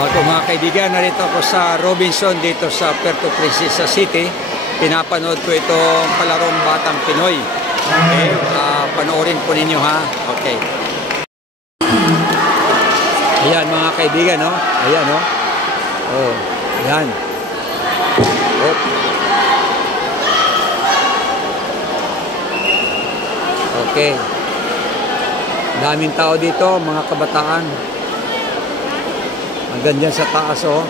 Ako mga kaibigan, narito ako sa Robinson dito sa Puerto Princesa City. Pinapanood ko itong palarong Batang Pinoy. Okay, panoorin po ninyo ha. Okay. Ayan mga kaibigan, no? Ayan, no? Oh, ayan. Oh. Okay. Daming tao dito, mga kabataan. Hanggang dyan sa taas, oh.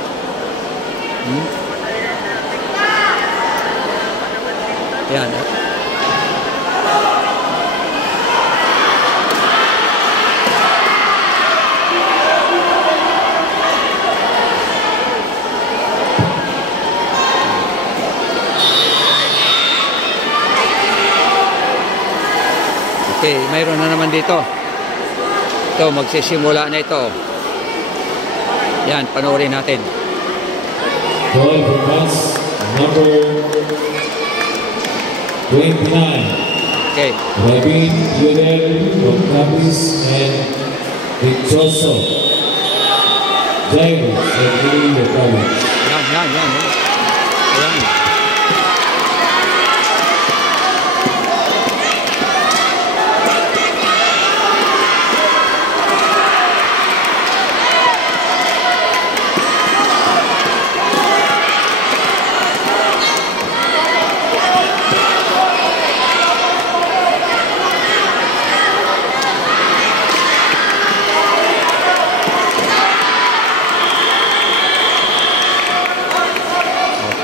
Yan, eh. Okay, mayroon na naman dito. Ito, magsisimula na ito. Yan, panoorin natin. Ball for bus number 29. Okay. Rabin Yudel Octavis and Victroso. Jairo Sergei Octavis. Yan, yan, yan. Ayan.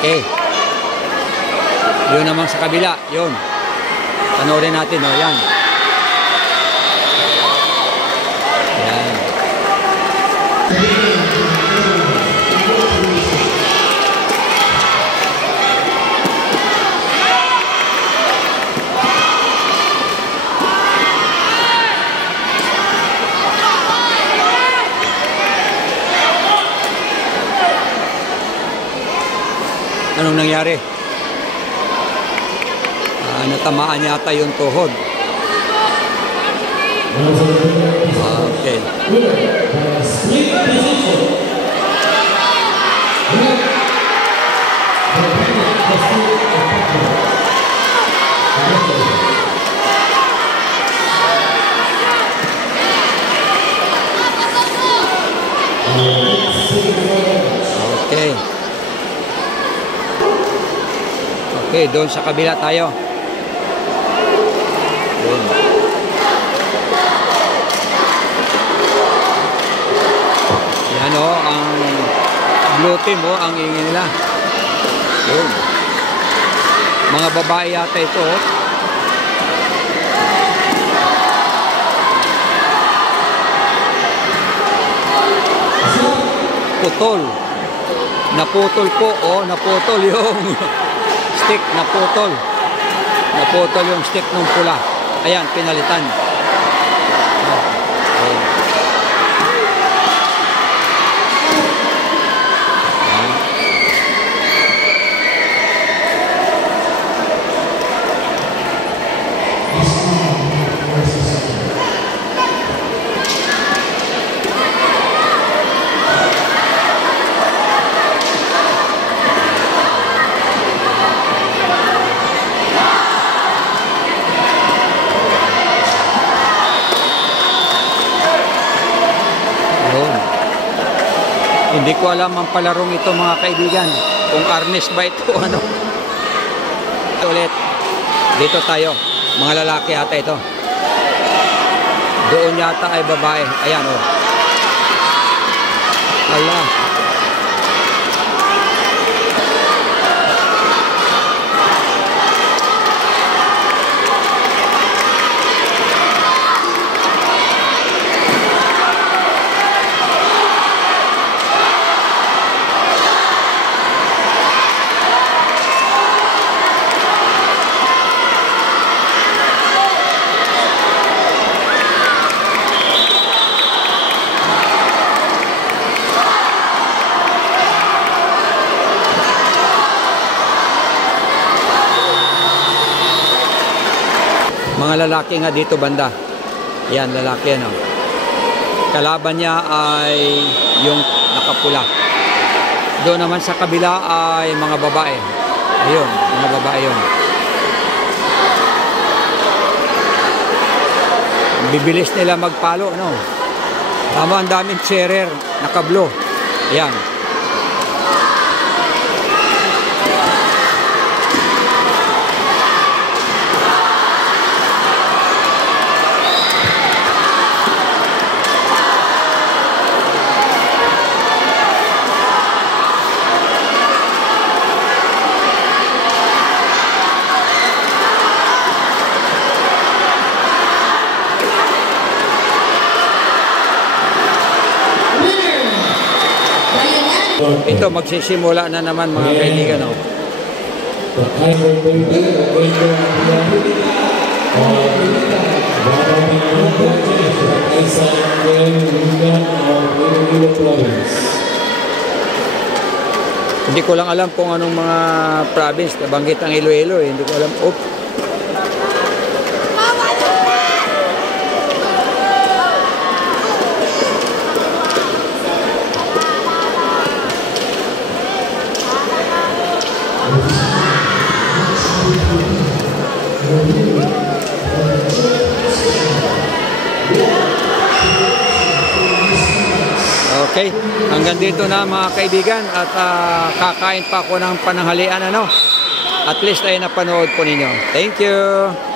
Okay. Yun naman sa kabila. Yun. Panoorin natin. O, yan. Yan. Anong nangyari? Natamaan yata yung tuhod. Okay. Okay. Okay, doon sa kabila tayo. Doon. Yan o, ang blue team o, ang ingin nila. Doon. Mga babae yata ito o. Putol. Naputol po o, naputol yung stick, naputol. Naputol yung stick ng pula. Ayan, pinalitan. Hindi ko alam ang palarong ito mga kaibigan. Kung arnis ba ito ano. Ulit. Dito tayo. Mga lalaki ata ito. Doon yata ay babae. Ayan o. Allah. Mga lalaki nga dito banda. Yan, lalaki ano. Kalaban niya ay yung pula. Doon naman sa kabila ay mga babae. Ayun, mga babae yun. Bibilis nila magpalo, no? Tama, ang daming cherer, nakablo. Ayan. Ito, magsisimula na naman mga kaibigan. No? The timer will be Hindi ko lang alam kung anong mga province. Nabanggit ang Iloilo eh. Hindi ko alam. Okay, hanggang dito na mga kaibigan at kakain pa ako ng pananghalian, ano? At least ay napanood po ninyo. Thank you!